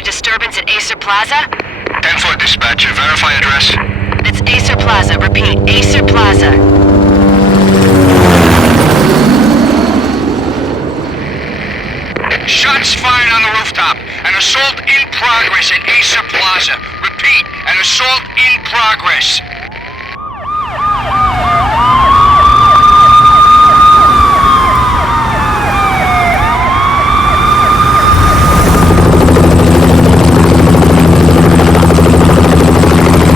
a disturbance at Acer Plaza? 10-4 dispatcher. Verify address. It's Acer Plaza. Repeat, Acer Plaza. Shots fired on the rooftop. An assault in progress at Acer Plaza. Repeat, an assault in progress.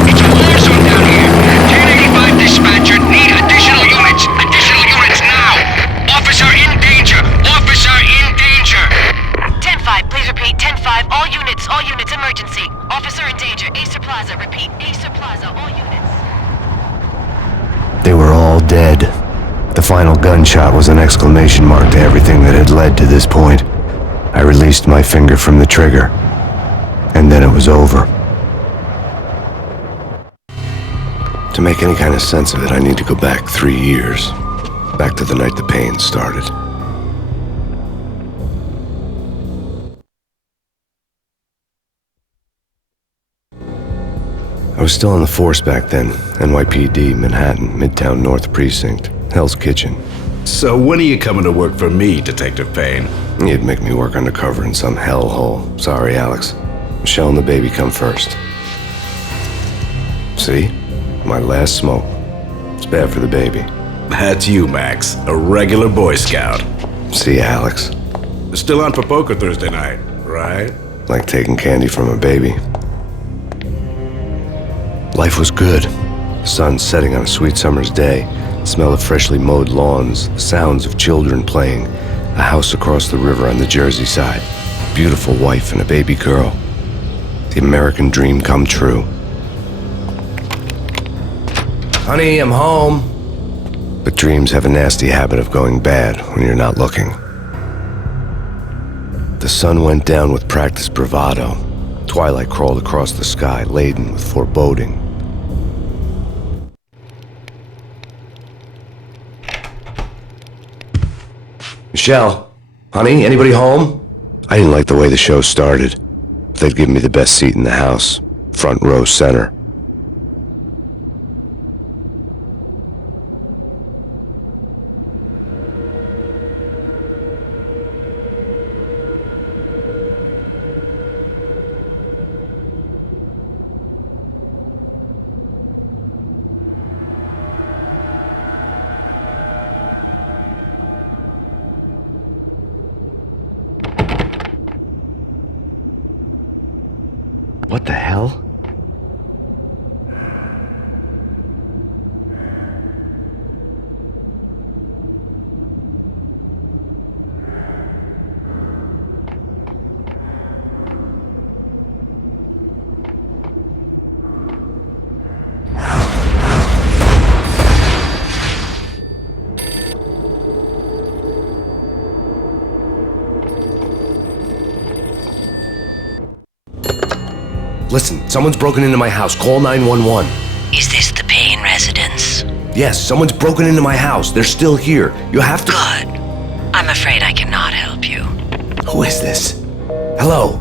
It's a war zone down here. 1085 dispatcher. Need additional units. Additional units now. Officer in danger. Officer in danger. 10-5, please repeat. 10-5, all units, emergency. Officer in danger, Acer Plaza. Repeat, Acer Plaza, all units. They were all dead. The final gunshot was an exclamation mark to everything that had led to this point. I released my finger from the trigger, and then it was over. To make any kind of sense of it, I need to go back 3 years. Back to the night the Payne started. I was still on the force back then. NYPD, Manhattan, Midtown North Precinct, Hell's Kitchen. So when are you coming to work for me, Detective Payne? You'd make me work undercover in some hellhole. Sorry, Alex. Michelle and the baby come first. See? My last smoke. It's bad for the baby. That's you, Max. A regular Boy Scout. See, Alex. Still on for poker Thursday night, right? Like taking candy from a baby. Life was good. The sun setting on a sweet summer's day. The smell of freshly mowed lawns. The sounds of children playing. A house across the river on the Jersey side. A beautiful wife and a baby girl. The American dream come true. Honey, I'm home. But dreams have a nasty habit of going bad when you're not looking. The sun went down with practiced bravado. Twilight crawled across the sky, laden with foreboding. Michelle, honey, anybody home? I didn't like the way the show started. They'd given me the best seat in the house, front row center. What the hell? Listen, someone's broken into my house. Call 911. Is this the Payne residence? Yes, someone's broken into my house. They're still here. You have to... Good. I'm afraid I cannot help you. Who is this? Hello?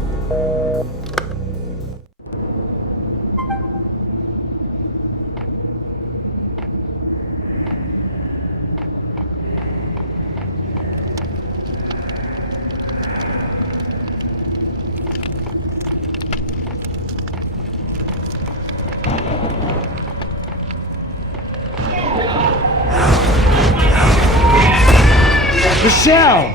Michelle!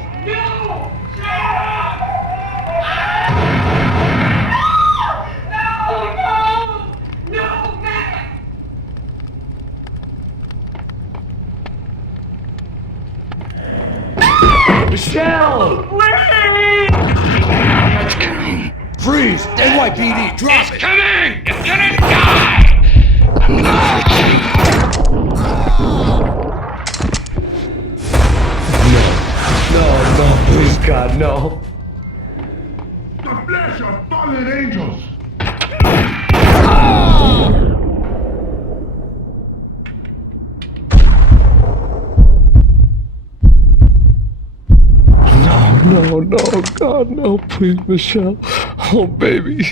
Michelle! Please! It's coming. Freeze! NYPD, drop It's it! coming! It's gonna die! I'm not No, please, God, no. The flesh of fallen angels! No, no, God, no, please, Michelle. Oh, baby.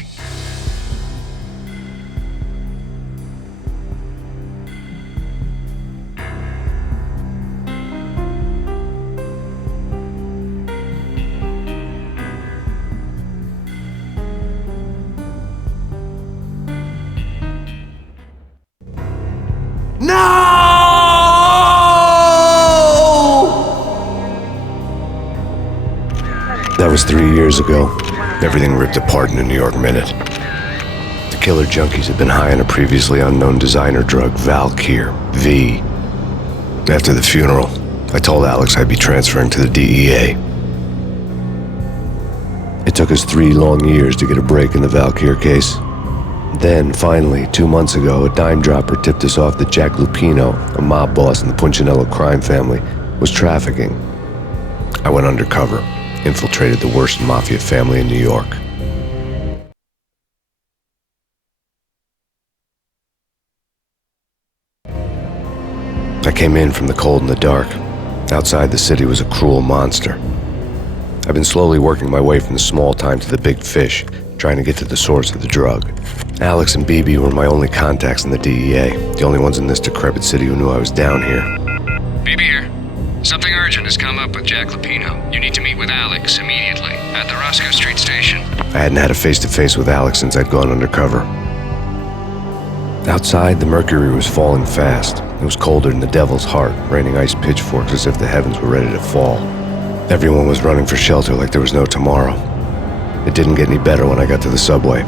That was 3 years ago. Everything ripped apart in a New York minute. The killer junkies had been high on a previously unknown designer drug, Valkyr, V. After the funeral, I told Alex I'd be transferring to the DEA. It took us 3 long years to get a break in the Valkyr case. Then, finally, 2 months ago, a dime dropper tipped us off that Jack Lupino, a mob boss in the Punchinello crime family, was trafficking. I went undercover, infiltrated the worst mafia family in New York. I came in from the cold and the dark. Outside, the city was a cruel monster. I've been slowly working my way from the small time to the big fish, trying to get to the source of the drug. Alex and BB were my only contacts in the DEA, the only ones in this decrepit city who knew I was down here. BB here. Something urgent has come up with Jack Lupino. You need to meet with Alex immediately at the Roscoe Street station. I hadn't had a face-to-face with Alex since I'd gone undercover. Outside, the mercury was falling fast. It was colder than the devil's heart, raining ice pitchforks as if the heavens were ready to fall. Everyone was running for shelter like there was no tomorrow. It didn't get any better when I got to the subway.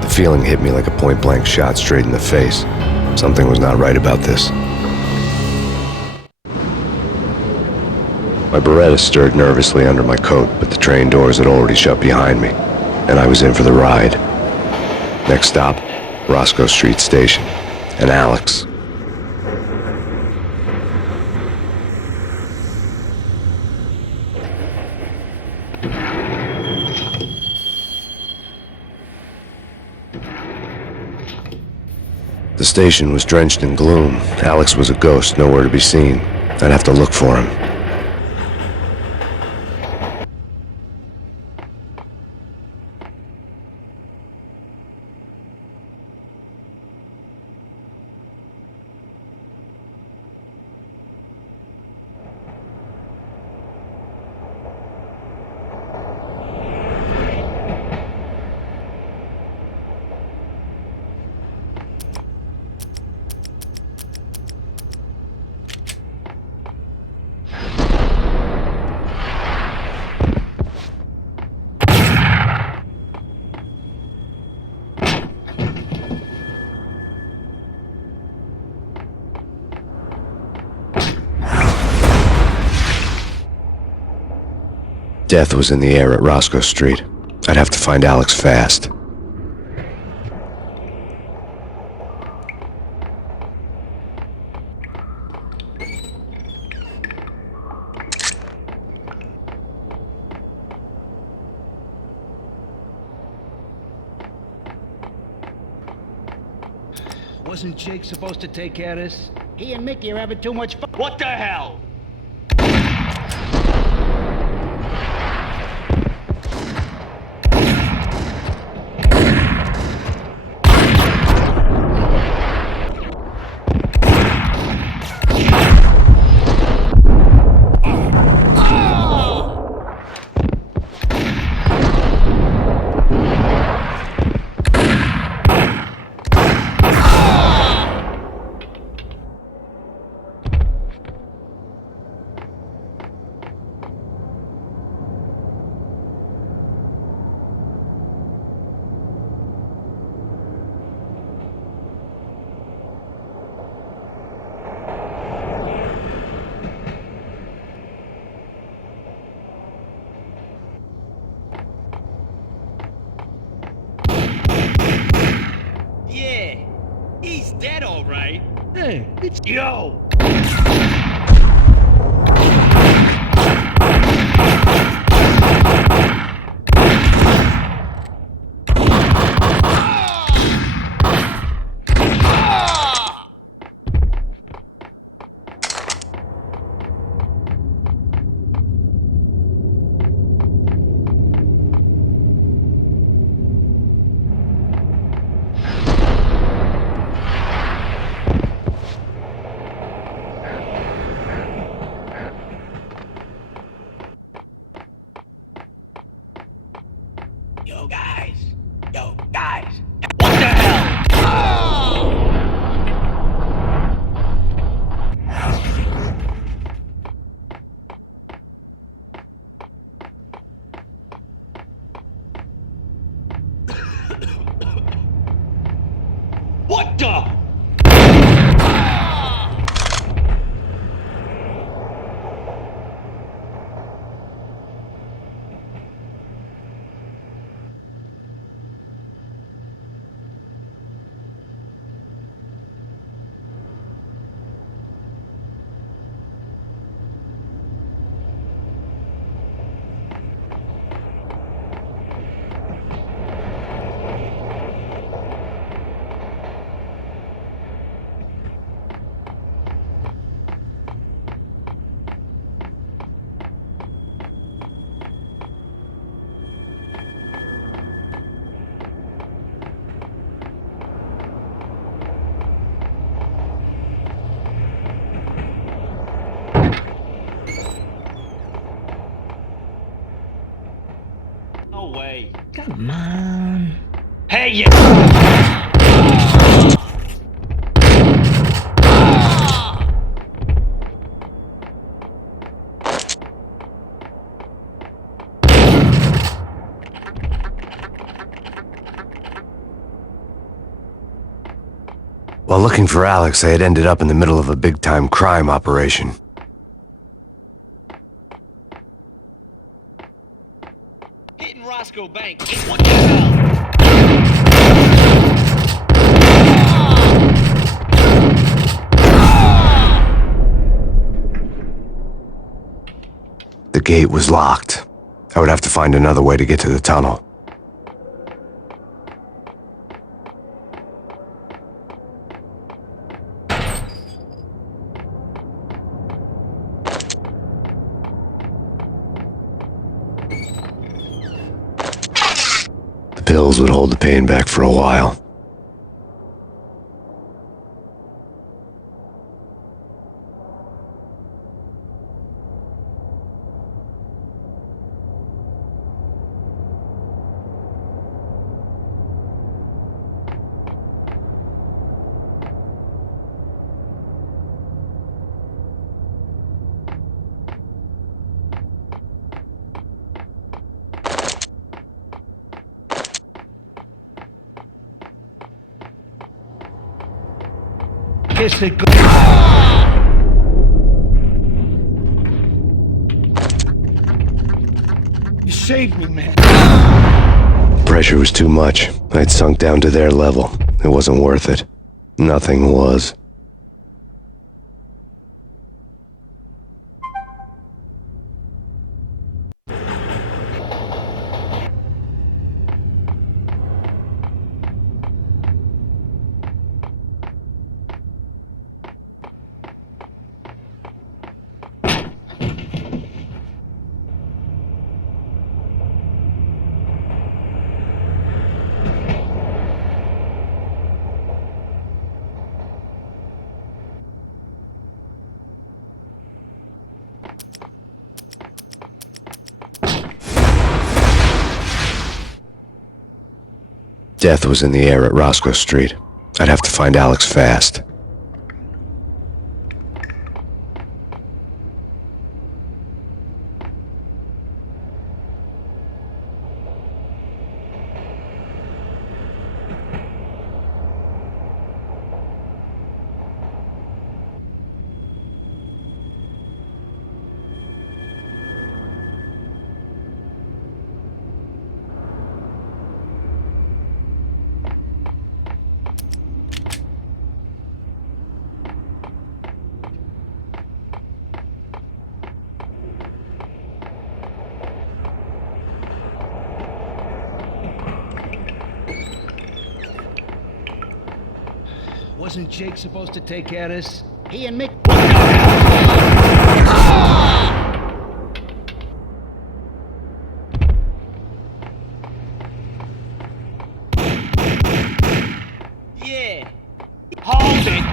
The feeling hit me like a point-blank shot straight in the face. Something was not right about this. My Beretta stirred nervously under my coat, but the train doors had already shut behind me, and I was in for the ride. Next stop, Roscoe Street Station, and Alex. The station was drenched in gloom. Alex was a ghost, nowhere to be seen. I'd have to look for him. Death was in the air at Roscoe Street. I'd have to find Alex fast. Wasn't Jake supposed to take care of this? He and Mickey are having too much fun. What the hell? Yeah, he's dead, all right. Hey, it's Yo! Come on. Hey, you. While looking for Alex, I had ended up in the middle of a big-time crime operation. Hitting Roscoe Bank. What the hell? The gate was locked. I would have to find another way to get to the tunnel. The pills would hold the pain back for a while. Kiss it good. You saved me, man. The pressure was too much. I'd sunk down to their level. It wasn't worth it. Nothing was. Death was in the air at Roscoe Street. I'd have to find Alex fast. Wasn't Jake supposed to take care of this? He and Mick. Yeah. Hold it.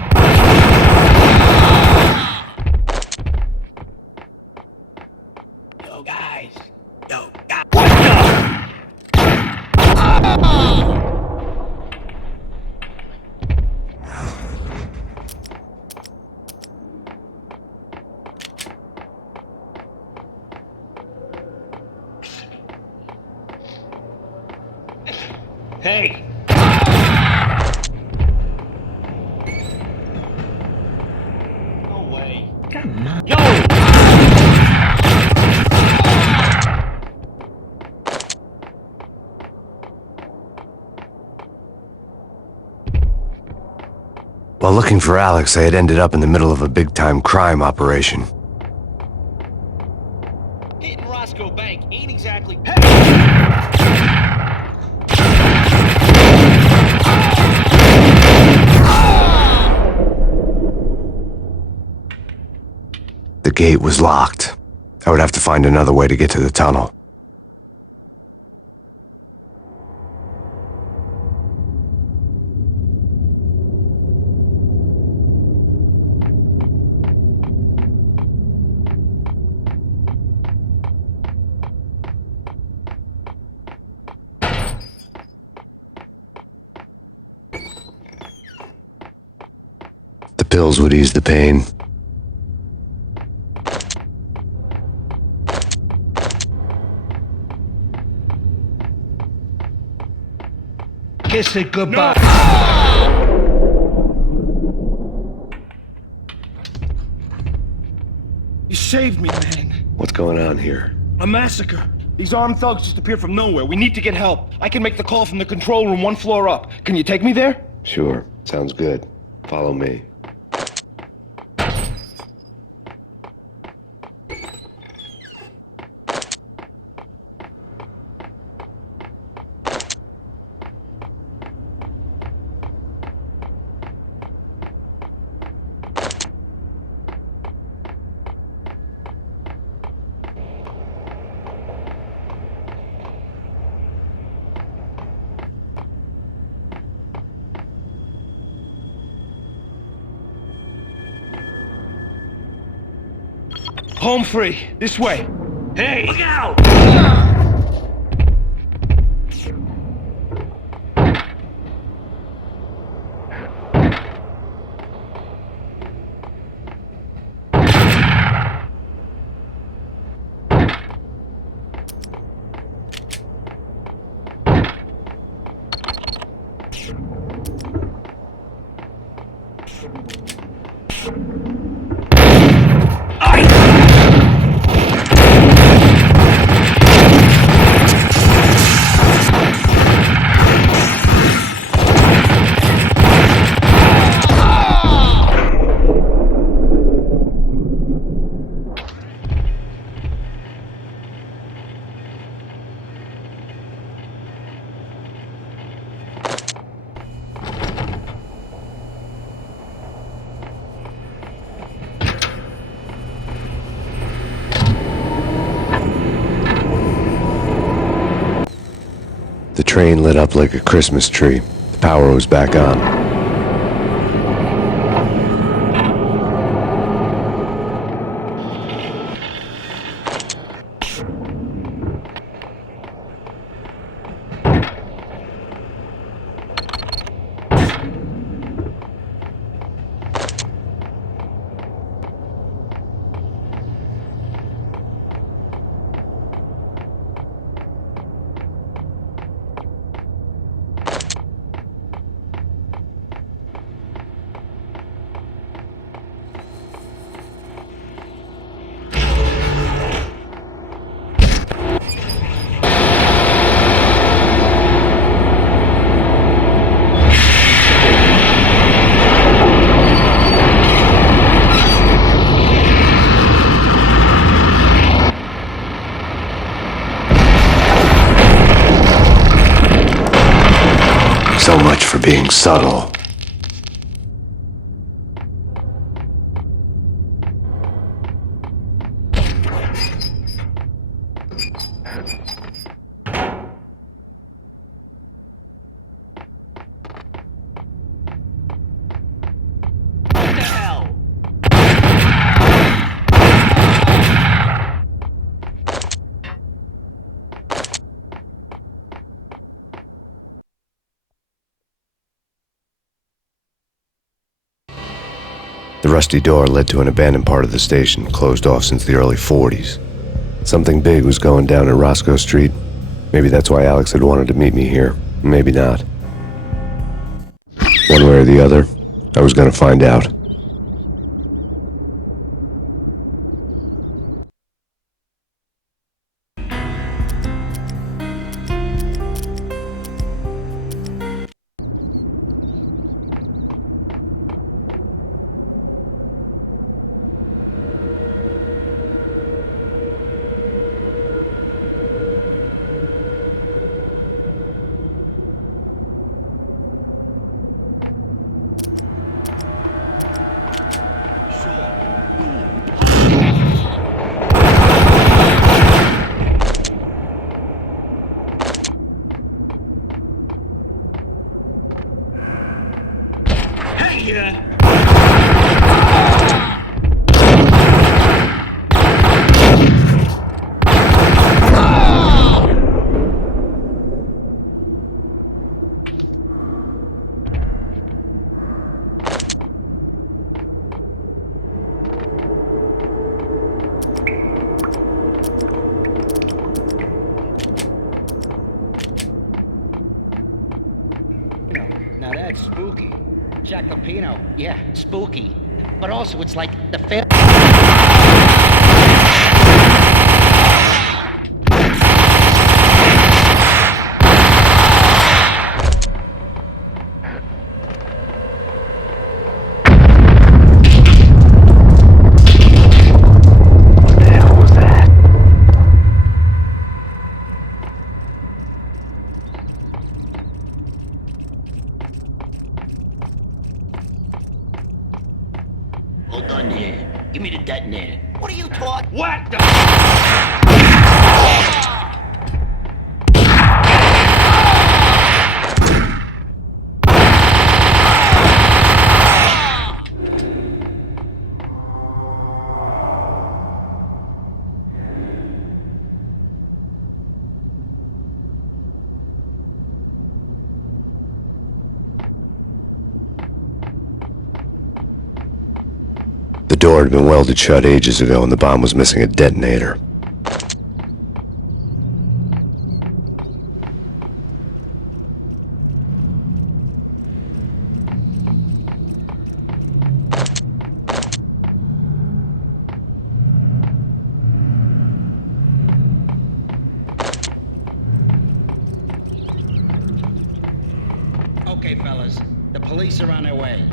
Yo, guys. Yo, guys. What the? Hey. No way. Come on. Yo! While looking for Alex, I had ended up in the middle of a big-time crime operation. Hitting Roscoe Bank ain't exactly. The gate was locked. I would have to find another way to get to the tunnel. pills would ease the pain. Kiss it goodbye. You saved me, man. What's going on here? A massacre. These armed thugs just appeared from nowhere. We need to get help. I can make the call from the control room 1 floor up. Can you take me there? Sure, sounds good. Follow me. Home free. This way. Hey! Look out! The train lit up like a Christmas tree. The power was back on. So much for being subtle. The rusty door led to an abandoned part of the station, closed off since the early 40s. Something big was going down at Roscoe Street. Maybe that's why Alex had wanted to meet me here. Maybe not. One way or the other, I was going to find out. Chacopino. Yeah, spooky. But also, it's like the Hold on here. Give me the detonator. What are you taught? What the? The door had been welded shut ages ago and the bomb was missing a detonator. Okay, fellas. The police are on their way.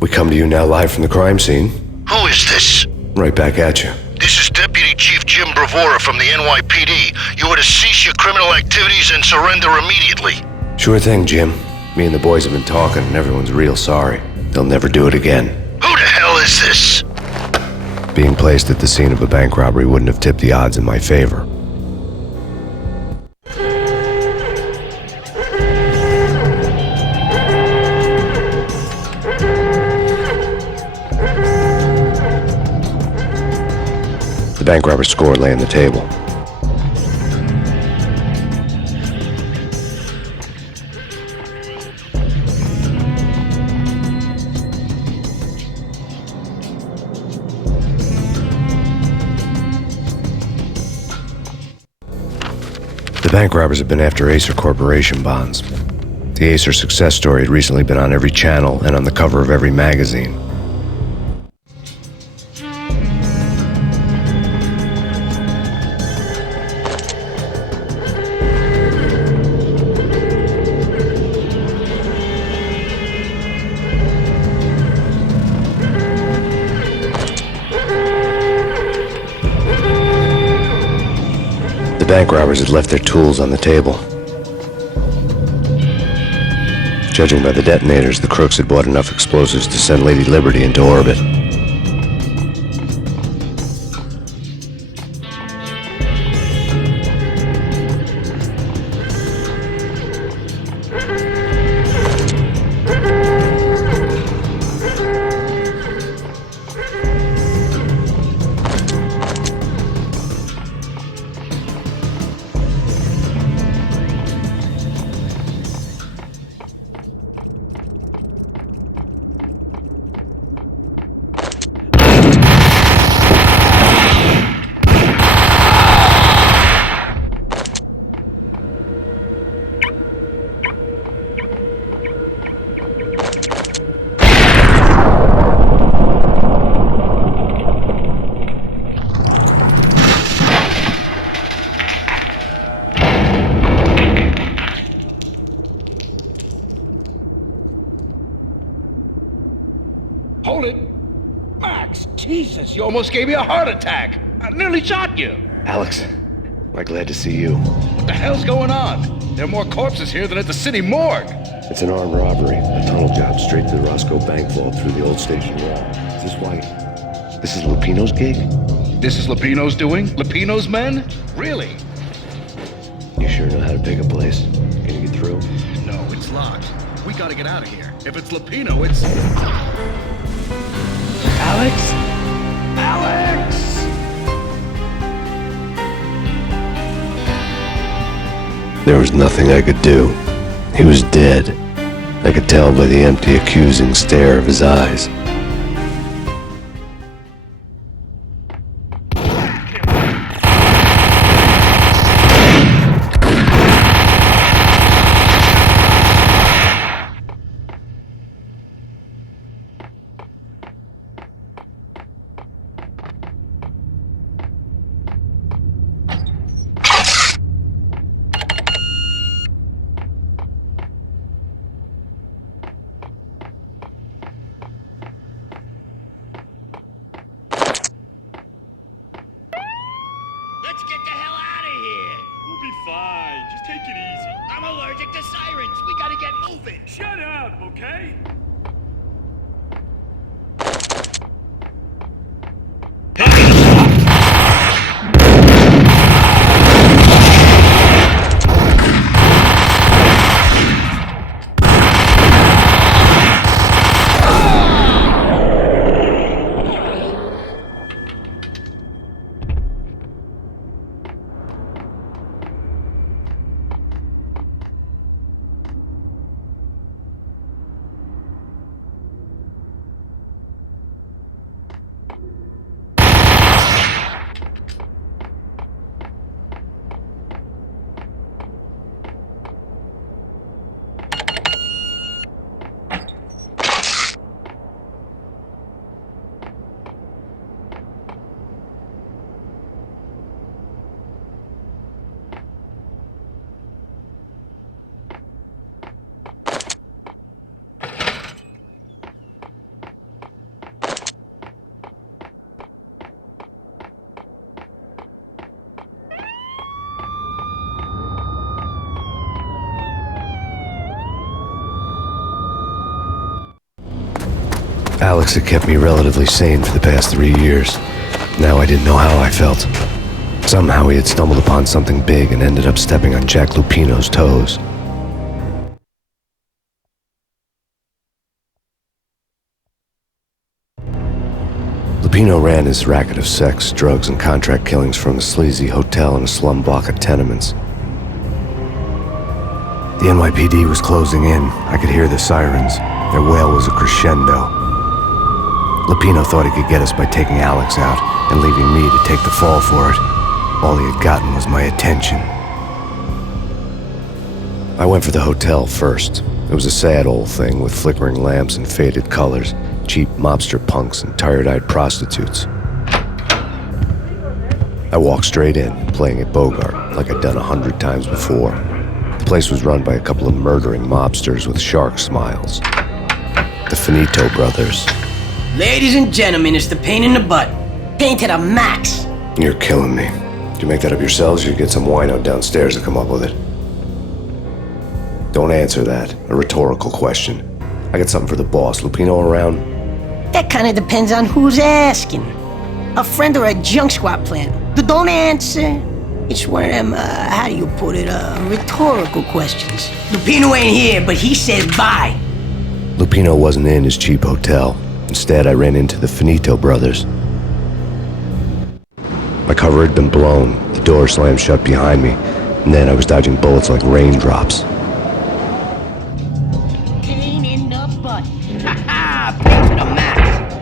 We come to you now live from the crime scene. Who is this? Right back at you. This is Deputy Chief Jim Bravura from the NYPD. You are to cease your criminal activities and surrender immediately. Sure thing, Jim. Me and the boys have been talking and everyone's real sorry. They'll never do it again. Who the hell is this? Being placed at the scene of a bank robbery wouldn't have tipped the odds in my favor. The bank robber's score lay on the table. The bank robbers have been after Acer Corporation bonds. The Acer success story had recently been on every channel and on the cover of every magazine. The bank robbers had left their tools on the table. Judging by the detonators, the crooks had bought enough explosives to send Lady Liberty into orbit. Jesus, you almost gave me a heart attack. I nearly shot you. Alex, I'm glad to see you. What the hell's going on? There are more corpses here than at the city morgue. It's an armed robbery. A tunnel job straight to the Roscoe Bank vault through the old station wall. Is this why? This is Lupino's gig? This is Lupino's doing? Lupino's men? Really? You sure know how to pick a place? Can you get through? No, it's locked. We gotta get out of here. If it's Lupino, it's... Alex? Alex! There was nothing I could do. He was dead. I could tell by the empty, accusing stare of his eyes. Let's get the hell out of here. We'll be fine. Just take it easy. I'm allergic to sirens. We gotta get moving. Shut up, okay? Alex had kept me relatively sane for the past 3 years. Now I didn't know how I felt. Somehow he had stumbled upon something big and ended up stepping on Jack Lupino's toes. Lupino ran his racket of sex, drugs, and contract killings from a sleazy hotel in a slum block of tenements. The NYPD was closing in. I could hear the sirens. Their wail was a crescendo. Lupino thought he could get us by taking Alex out and leaving me to take the fall for it. All he had gotten was my attention. I went for the hotel first. It was a sad old thing with flickering lamps and faded colors, cheap mobster punks and tired-eyed prostitutes. I walked straight in, playing at Bogart, like I'd done 100 times before. The place was run by a couple of murdering mobsters with shark smiles. The Finito brothers. Ladies and gentlemen, it's the pain in the butt. Pain to the max. You're killing me. Did you make that up yourselves, or you get some wino downstairs to come up with it? Don't answer that. A rhetorical question. I got something for the boss. Lupino around? That kind of depends on who's asking. A friend or a junk squad plan. Don't answer. It's one of them, how do you put it, rhetorical questions. Lupino ain't here, but he said bye. Lupino wasn't in his cheap hotel. Instead, I ran into the Finito brothers. My cover had been blown, the door slammed shut behind me, and then I was dodging bullets like raindrops. Pain in the butt. Ha ha! Pain to the max.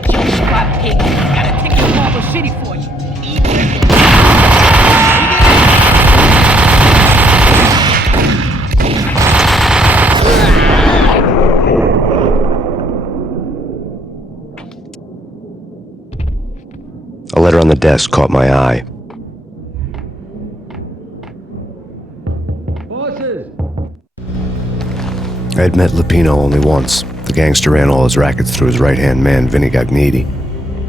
Jump squad pig. Got a ticket to Harbor City for you. A letter on the desk caught my eye. Bosses! I had met Lupino only once. The gangster ran all his rackets through his right-hand man, Vinny Gagniti.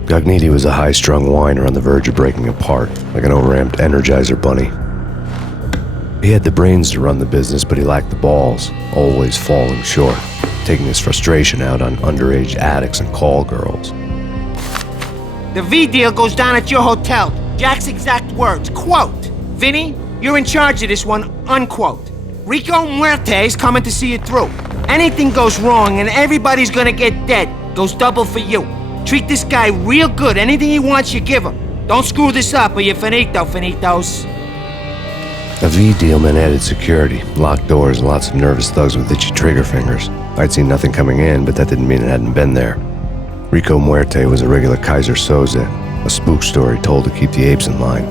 Gognitti was a high-strung whiner on the verge of breaking apart, like an overamped Energizer bunny. He had the brains to run the business, but he lacked the balls, always falling short, taking his frustration out on underage addicts and call girls. The V deal goes down at your hotel. Jack's exact words, quote, "Vinny, you're in charge of this one," unquote. Rico Muerte's coming to see it through. Anything goes wrong and everybody's gonna get dead, goes double for you. Treat this guy real good. Anything he wants, you give him. Don't screw this up or you're finito, finitos. A V deal meant added security, locked doors, and lots of nervous thugs with itchy trigger fingers. I'd seen nothing coming in, but that didn't mean it hadn't been there. Rico Muerte was a regular Kaiser Soze, a spook story told to keep the apes in line.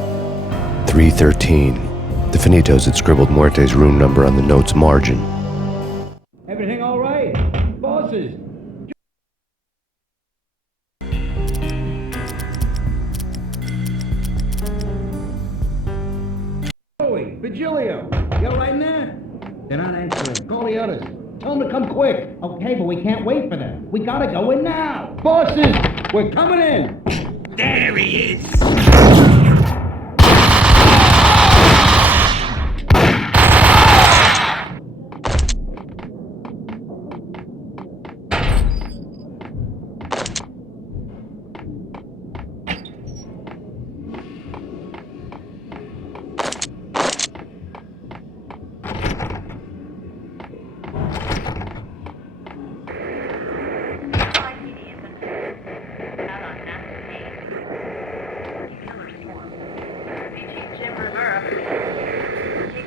313. The Finitos had scribbled Muerte's room number on the note's margin. Everything all right? Bosses? Joey, Virgilio, you all right in there? They're not answering. Call the others. Tell them to come quick. Okay, but we can't wait for them. We gotta go in now. Bosses, we're coming in. There he is!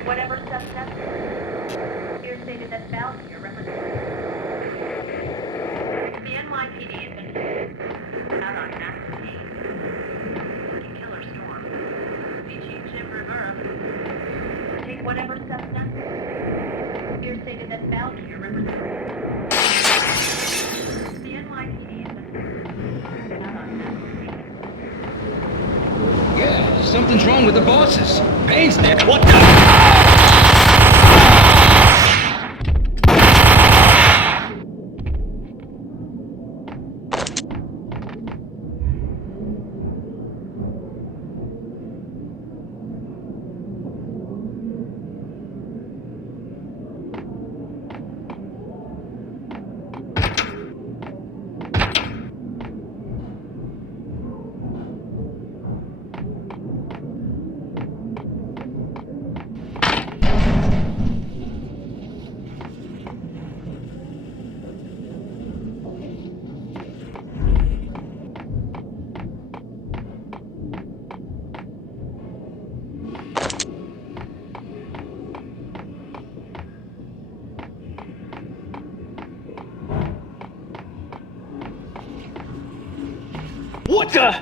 Whatever steps necessary. Here stated that Val here represents the NYPD has been out on active aid. Killer Storm. VG Jim Rivera. Take whatever steps necessary. Here stated that Val here represents the NYPD has been out on active aid. Yeah, something's wrong with the bosses. Payne's there. What the? What the?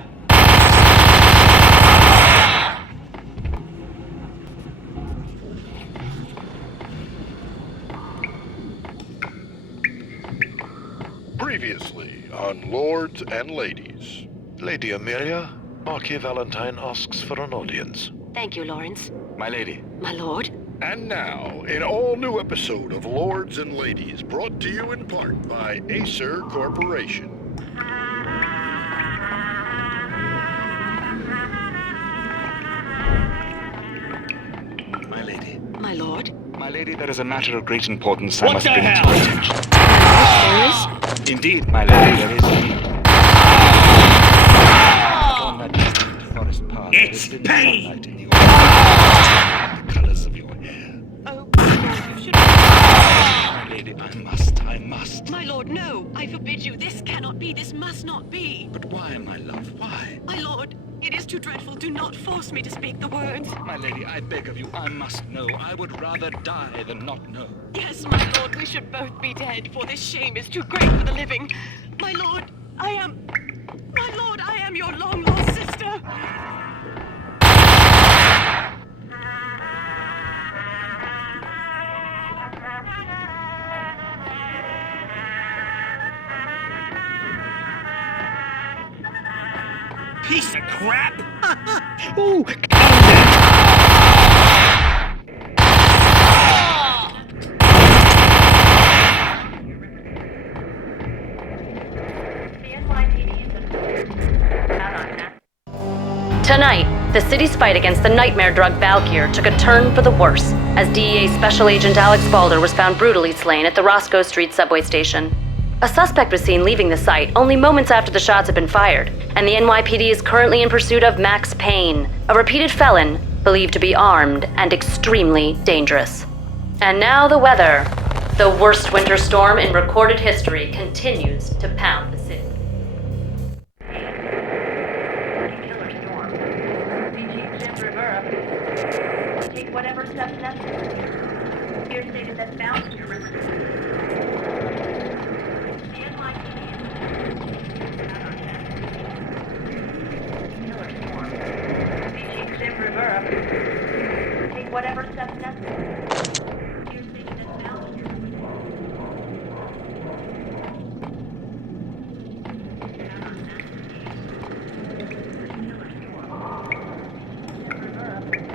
Previously on Lords and Ladies. Lady Amelia, Marquis Valentine asks for an audience. Thank you, Lawrence. My lady. My lord. And now, an all-new episode of Lords and Ladies, brought to you in part by Acer Corporation. My lady. My lord. My lady, there is a matter of great importance I What must the bring hell? to your attention. Indeed, my lady, there is indeed. On that distant forest path, there has been sunlight in the autumn. The colors of your hair. Oh, my lord, you should... My lady, I must. My lord, no! I forbid you. This cannot be. This must not be. But why, my love, why? My lord, it is too dreadful. Do not force me to speak the words. My lady, I beg of you, I must know. I would rather die than not know. Yes, my lord, we should both be dead, for this shame is too great for the living. My lord, I am your long-lost sister. Piece of crap! Ooh! The NYPD is Tonight, the city's fight against the nightmare drug Valkyr took a turn for the worse, as DEA Special Agent Alex Balder was found brutally slain at the Roscoe Street subway station. A suspect was seen leaving the site only moments after the shots had been fired, and the NYPD is currently in pursuit of Max Payne, a repeated felon believed to be armed and extremely dangerous. And now the weather. The worst winter storm in recorded history continues to pound the city. Killer storm. VG Jim Rivera. Take whatever steps necessary. Fear stated that bound to your river. The NYPD. Killer storm. VG Jim Rivera. Take whatever steps necessary. Fear stated that bound to your river.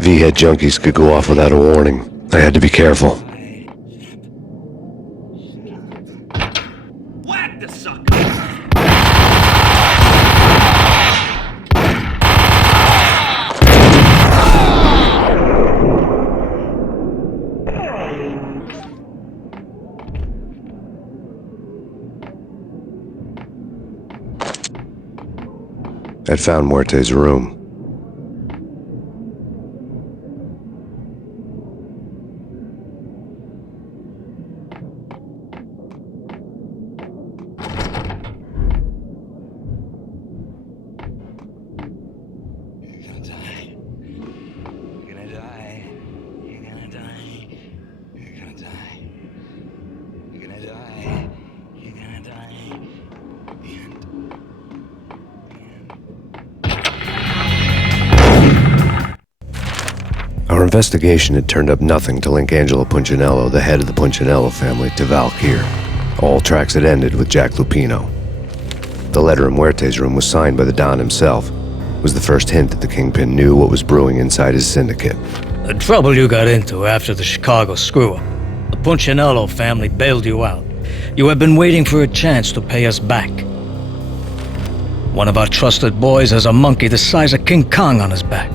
V-head junkies could go off without a warning. I had to be careful. Whack the sucker! I'd found Muerte's room. Our investigation had turned up nothing to link Angelo Punchinello, the head of the Punchinello family, to Valkyr. All tracks had ended with Jack Lupino. The letter in Muerte's room was signed by the Don himself. It was the first hint that the Kingpin knew what was brewing inside his syndicate. The trouble you got into after the Chicago screw-up. The Punchinello family bailed you out. You have been waiting for a chance to pay us back. One of our trusted boys has a monkey the size of King Kong on his back.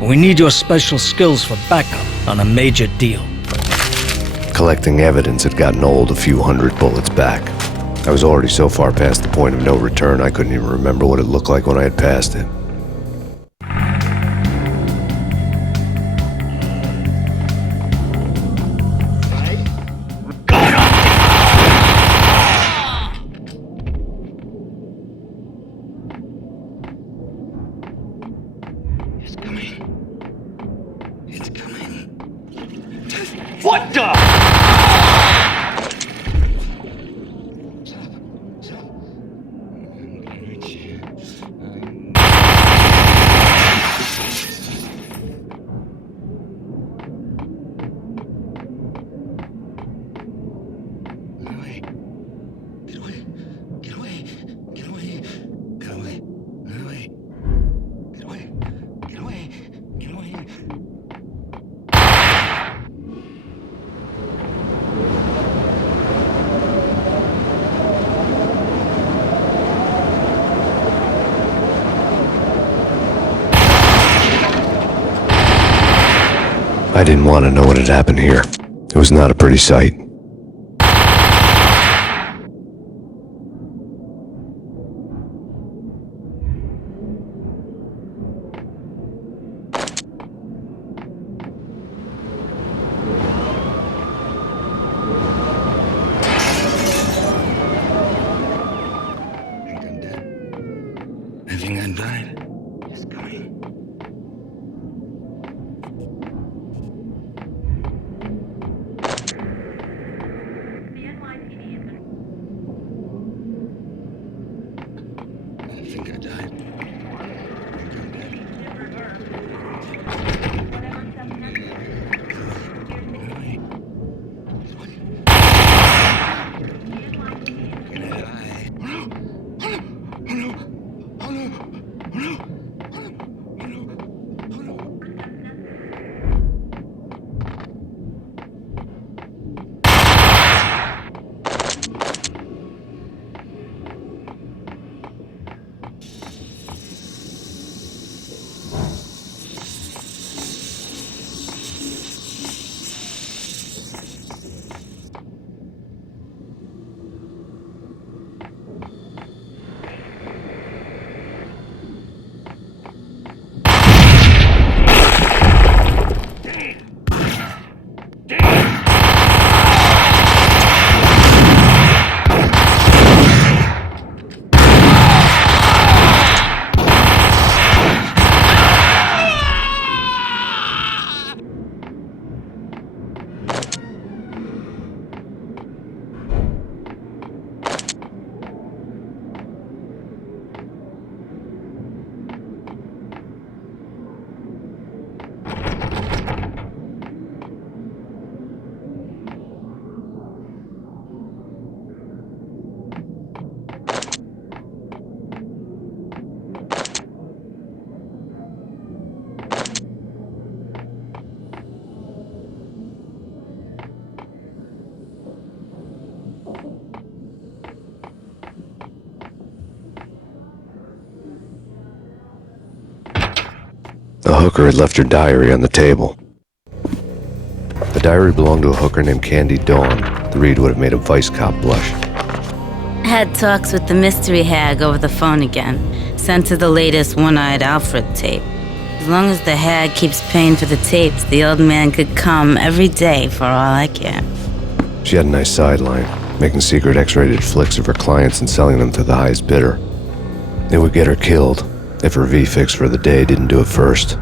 We need your special skills for backup on a major deal. Collecting evidence had gotten old a few hundred bullets back. I was already so far past the point of no return I couldn't even remember what it looked like when I had passed it. What the? I didn't want to know what had happened here. It was not a pretty sight. I think I died. It's coming. A hooker had left her diary on the table. The diary belonged to a hooker named Candy Dawn. The read would have made a vice cop blush. Had talks with the mystery hag over the phone again. Sent her the latest One-Eyed Alfred tape. As long as the hag keeps paying for the tapes, the old man could come every day for all I care. She had a nice sideline, making secret X-rated flicks of her clients and selling them to the highest bidder. It would get her killed if her V-fix for the day didn't do it first.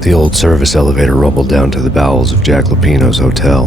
The old service elevator rumbled down to the bowels of Jack Lupino's hotel.